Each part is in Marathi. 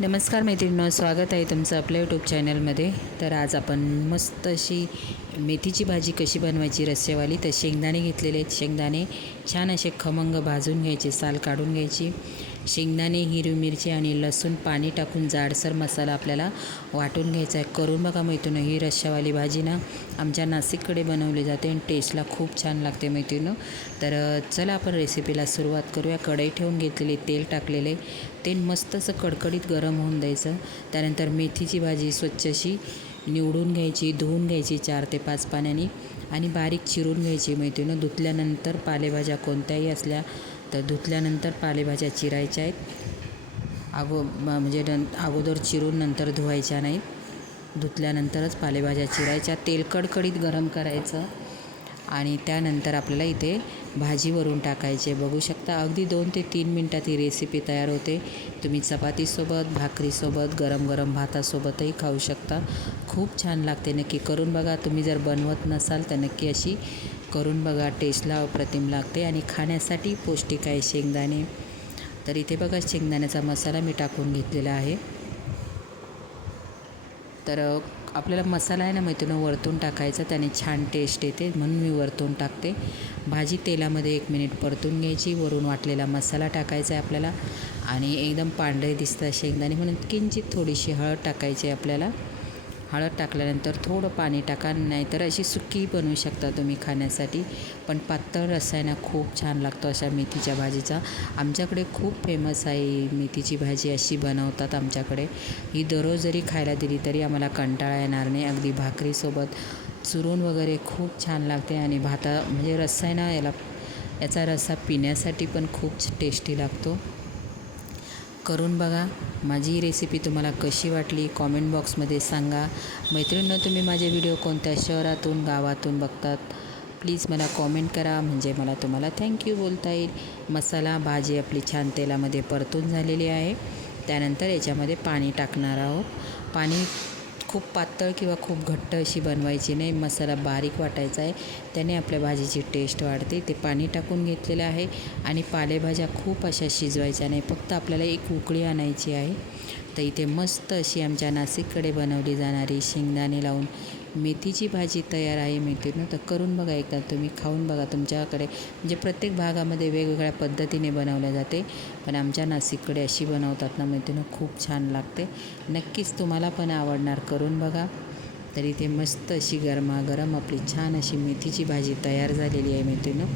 नमस्कार मैत्रिणींनो, स्वागत आहे तुमचं आपल्या यूट्यूब चॅनलमध्ये. तर आज आपण मस्त अशी मेथीची भाजी कशी बनवायची रस्सेवाली. तर शेंगदाणे घेतलेले आहेत. शेंगदाणे छान असे खमंग भाजून घ्यायचे, साल काढून घ्यायची. शेंगदाणे, हिरवी मिरची आणि लसूण पाणी टाकून जाडसर मसाला आपल्याला वाटून घ्यायचा आहे. करून बघा मैत्रिणींनो, ही रस्सावाली भाजी ना आमच्या नाशिककडे बनवली जाते आणि टेस्टला खूप छान लागते मैत्रिणींनो. तर चला आपण रेसिपीला सुरुवात करूया. कढई ठेवून घेतलेली, तेल टाकलेले. तेल मस्त असं कडकडीत गरम होऊन द्यायचं. त्यानंतर मेथीची भाजी स्वच्छ अशी निवडून घ्यायची, धुवून घ्यायची 4 ते 5 पाण्याने आणि बारीक चिरून घ्यायची मैत्रिणींनो. धुतल्यानंतर पालेभाज्या कोणत्याही असल्या तर धुतल्यानंतर पालेभाज्या चिरायच्या आहेत. म्हणजे अगोदर चिरून नंतर धुवायच्या नाहीत. धुतल्यानंतरच पालेभाज्या चिरायच्या. तेल कडकडीत गरम करायचं आणि त्यानंतर आपल्याला इथे भाजी वरून टाकायचे. बघू शकता अगदी 2 ते 3 मिनटात ही रेसिपी तयार होते. तुम्ही चपातीसोबत, भाकरीसोबत, गरम गरम भातासोबतही खाऊ शकता. खूप छान लागते. नक्की करून बघा. तुम्ही जर बनवत नसाल तर नक्की अशी करून बघा. टेस्टला अप्रतिम लागते आणि खाण्यासाठी पौष्टिक आहे शेंगदाणे. तर इथे बघा शेंगदाण्याचा मसाला मी टाकून घेतलेला आहे. तर आपल्याला मसाला आहे ना मैत्रिणींनो वरतून टाकायचा, त्याने छान टेस्ट येते म्हणून मी वरतून टाकते. भाजी तेलामध्ये 1 मिनिट परतून घ्यायची. वरून वाटलेला मसाला टाकायचा आहे आपल्याला आणि एकदम पांढरे दिसतात शेंगदाणे म्हणून किंचित थोडीशी हळद टाकायची आहे आपल्याला. हळद टाकल्यानंतर थोडं पाणी टाका, नाहीतर अशी सुकी बनवू शकता तुम्ही खाण्यासाठी. पण पातळ रस्सा खूप छान लागतो अशा मेथीच्या भाजीचा. आमच्याकडे खूप फेमस आहे मेथीची भाजी, अशी बनवतात आमच्याकडे. ही दररोज जरी खायला दिली तरी आम्हाला कंटाळा येणार नाही. अगदी भाकरीसोबत चुरून वगैरे खूप छान लागते आणि म्हणजे रस्सा याचा रस्सा पिण्यासाठी पण खूप टेस्टी लागतो. करून बघा. माझी ही रेसिपी तुम्हाला कशी वाटली कॉमेंट बॉक्समध्ये सांगा. मैत्रिणींनो, तुम्ही माझे व्हिडिओ कोणत्या शहरातून गावातून बघतात प्लीज मला कॉमेंट करा, म्हणजे मला तुम्हाला थँक्यू बोलता येईल. मसाला भाजी आपली छान तेलामध्ये परतून झालेली आहे. त्यानंतर याच्यामध्ये पाणी टाकणार आहोत. पाणी खूप पातळ किंवा खूप घट्ट अशी बनवायची नाही. मसाला बारीक वाटायचा आहे, त्याने आपल्या भाजीची टेस्ट वाढते. ते पाणी टाकून घेतलेलं आहे आणि पालेभाज्या खूप अशा शिजवायच्या नाही, फक्त आपल्याला एक उकळी आणायची आहे. तर इथे मस्त अशी आमच्या नाशिककडे बनवली जाणारी शेंगदाणे लावून मेथीची भाजी तयार आहे मैत्रिणींनो. तर करून बघा एकदा, तुम्ही खाऊन बघा. तुमच्याकडे म्हणजे प्रत्येक भागामध्ये वेगवेगळ्या पद्धतीने बनवल्या जाते, पण आमच्या नाशिककडे अशी बनवतात ना मैत्रिणींनो, खूप छान लागते. नक्कीच तुम्हाला पण आवडणार. करून बघा. तर इथे मस्त अशी गरमागरम आपली छान अशी मेथीची भाजी तयार झालेली आहे मैत्रिणींनो.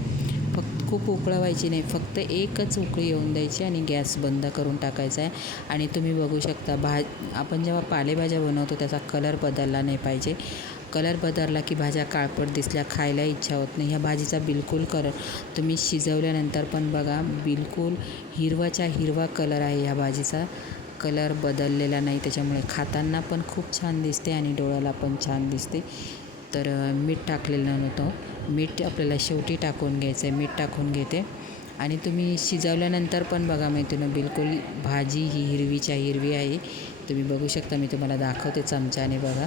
फक्त खूप उकळवायची नाही, फक्त एकच उकळी येऊन द्यायची आणि गॅस बंद करून टाकायचा आहे. आणि तुम्ही बघू शकता आपण जेव्हा पालेभाज्या बनवतो त्याचा कलर बदलला नाही पाहिजे. कलर बदलला की भाज्या काळपट दिसल्या खायला इच्छा होत नाही. ह्या भाजीचा बिलकुल कलर तुम्ही शिजवल्यानंतर पण बघा, बिलकुल हिरवाच्या हिरवा कलर आहे ह्या भाजीचा. कलर बदललेला नाही, त्याच्यामुळे खाताना पण खूप छान दिसते आणि डोळ्याला पण छान दिसते. तर मीठ टाकलेलं नव्हतं. मीठ आपल्याला शेवटी टाकून घ्यायचं आहे. मीठ टाकून घेते आणि तुम्ही शिजवल्यानंतर पण बघा मैत्रिणींनो, बिलकुल भाजी ही हिरवीच्या हिरवी आहे. तुम्ही बघू शकता, मी तुम्हाला दाखवते चमच्याने. बघा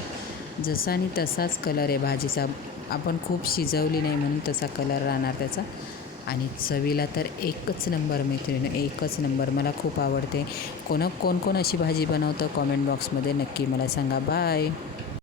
जसा आणि तसाच कलर आहे भाजीचा. आपण खूप शिजवली नाही म्हणून तसा कलर राहणार त्याचा. आणि चवीला तर एकच नंबर मैत्रिणींनो, एकच नंबर. मला खूप आवडते. कोण कोण अशी भाजी बनवतं कॉमेंट बॉक्समध्ये नक्की मला सांगा. बाय.